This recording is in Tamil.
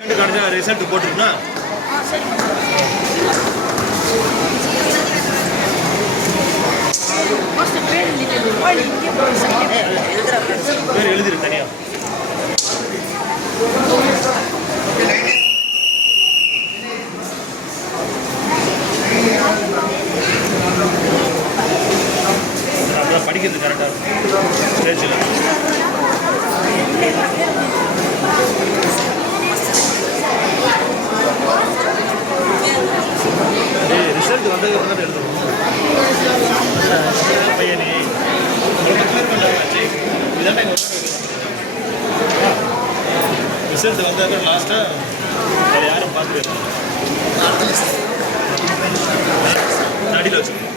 கடைசியாக ரிசல்ட் போட்டுருக்குண்ணா பேர் எழுதிரு தனியாக படிக்கிறது கரெக்டாக இருக்கும். ஸ்டேஜில் ஏய் ரிசல்ட் வந்ததுக்கு பையனே உங்களுக்கு எங்கள் ரிசல்ட் வந்ததுக்கு லாஸ்ட்டாக வேறு யாரும் பார்த்துருக்காங்க அடியில் வச்சுக்கோங்க